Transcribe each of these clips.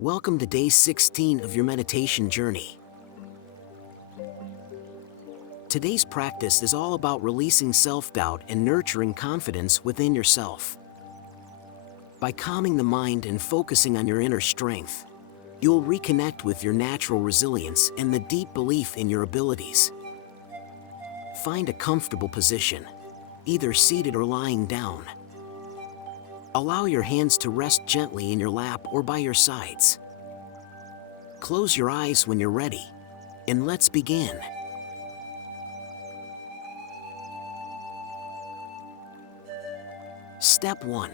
Welcome to day 16 of your meditation journey. Today's practice is all about releasing self-doubt and nurturing confidence within yourself. By calming the mind and focusing on your inner strength, you'll reconnect with your natural resilience and the deep belief in your abilities. Find a comfortable position, either seated or lying down. Allow your hands to rest gently in your lap or by your sides. Close your eyes when you're ready, and let's begin. Step 1.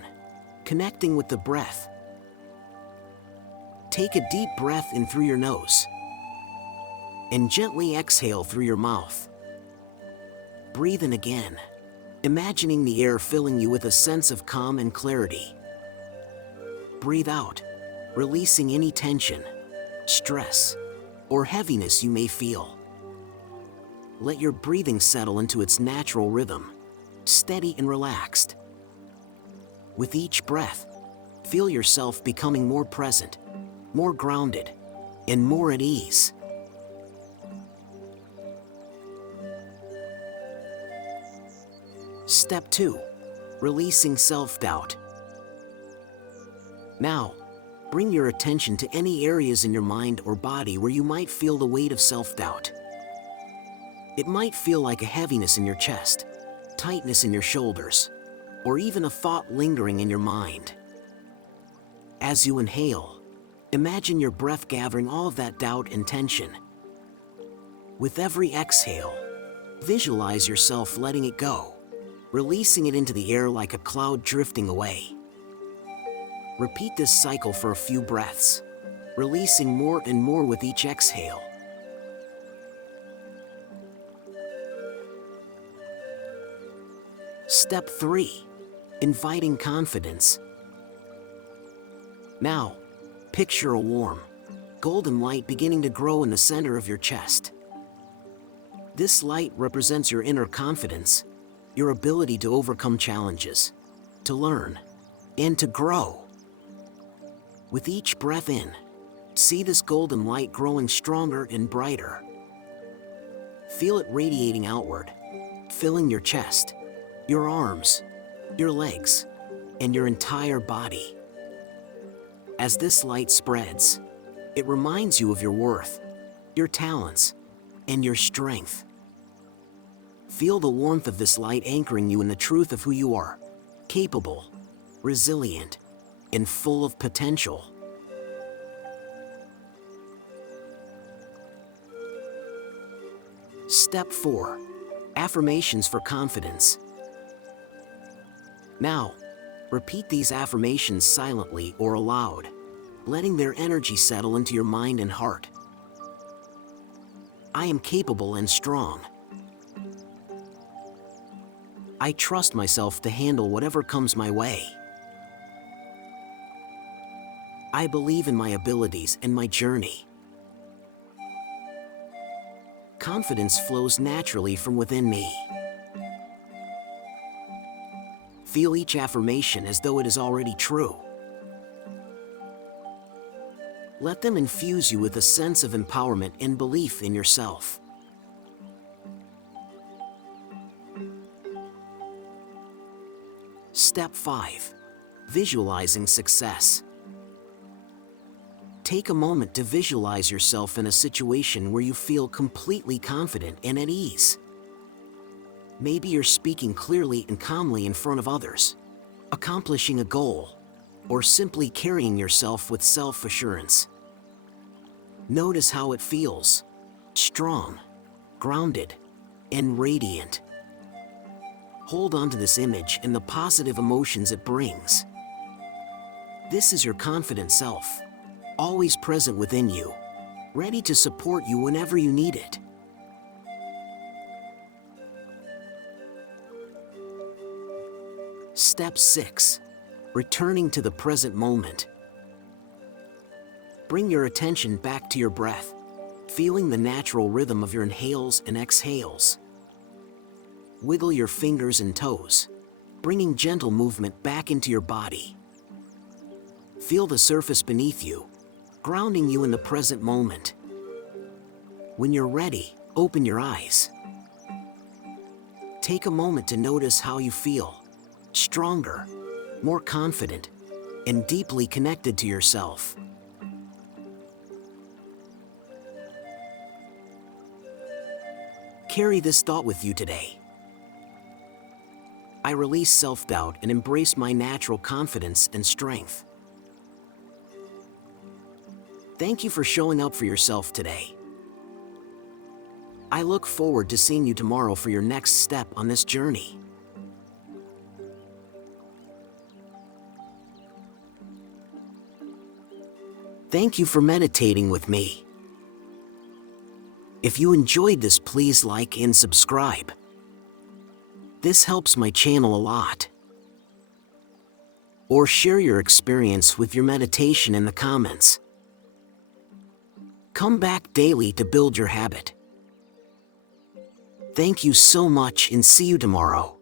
Connecting with the breath. Take a deep breath in through your nose, and gently exhale through your mouth. Breathe in again, imagining the air filling you with a sense of calm and clarity. Breathe out, releasing any tension, stress, or heaviness you may feel. Let your breathing settle into its natural rhythm, steady and relaxed. With each breath, feel yourself becoming more present, more grounded, and more at ease. Step 2. Releasing self-doubt. Now, bring your attention to any areas in your mind or body where you might feel the weight of self-doubt. It might feel like a heaviness in your chest, tightness in your shoulders, or even a thought lingering in your mind. As you inhale, imagine your breath gathering all of that doubt and tension. With every exhale, visualize yourself letting it go, releasing it into the air like a cloud drifting away. Repeat this cycle for a few breaths, releasing more and more with each exhale. Step 3. Inviting confidence. Now, picture a warm, golden light beginning to grow in the center of your chest. This light represents your inner confidence, your ability to overcome challenges, to learn, and to grow. With each breath in, see this golden light growing stronger and brighter. Feel it radiating outward, filling your chest, your arms, your legs, and your entire body. As this light spreads, it reminds you of your worth, your talents, and your strength. Feel the warmth of this light anchoring you in the truth of who you are, capable, resilient, and full of potential. Step 4. Affirmations for confidence. Now, repeat these affirmations silently or aloud, letting their energy settle into your mind and heart. I am capable and strong. I trust myself to handle whatever comes my way. I believe in my abilities and my journey. Confidence flows naturally from within me. Feel each affirmation as though it is already true. Let them infuse you with a sense of empowerment and belief in yourself. Step 5. Visualizing success. Take a moment to visualize yourself in a situation where you feel completely confident and at ease. Maybe you're speaking clearly and calmly in front of others, accomplishing a goal, or simply carrying yourself with self-assurance. Notice how it feels: strong, grounded, and radiant. Hold on to this image and the positive emotions it brings. This is your confident self, always present within you, ready to support you whenever you need it. Step 6. Returning to the present moment. Bring your attention back to your breath, feeling the natural rhythm of your inhales and exhales. Wiggle your fingers and toes, bringing gentle movement back into your body. Feel the surface beneath you, grounding you in the present moment. When you're ready, open your eyes. Take a moment to notice how you feel, stronger, more confident, and deeply connected to yourself. Carry this thought with you today. I release self-doubt and embrace my natural confidence and strength. Thank you for showing up for yourself today. I look forward to seeing you tomorrow for your next step on this journey. Thank you for meditating with me. If you enjoyed this, please like and subscribe. This helps my channel a lot. Or share your experience with your meditation in the comments. Come back daily to build your habit. Thank you so much and see you tomorrow.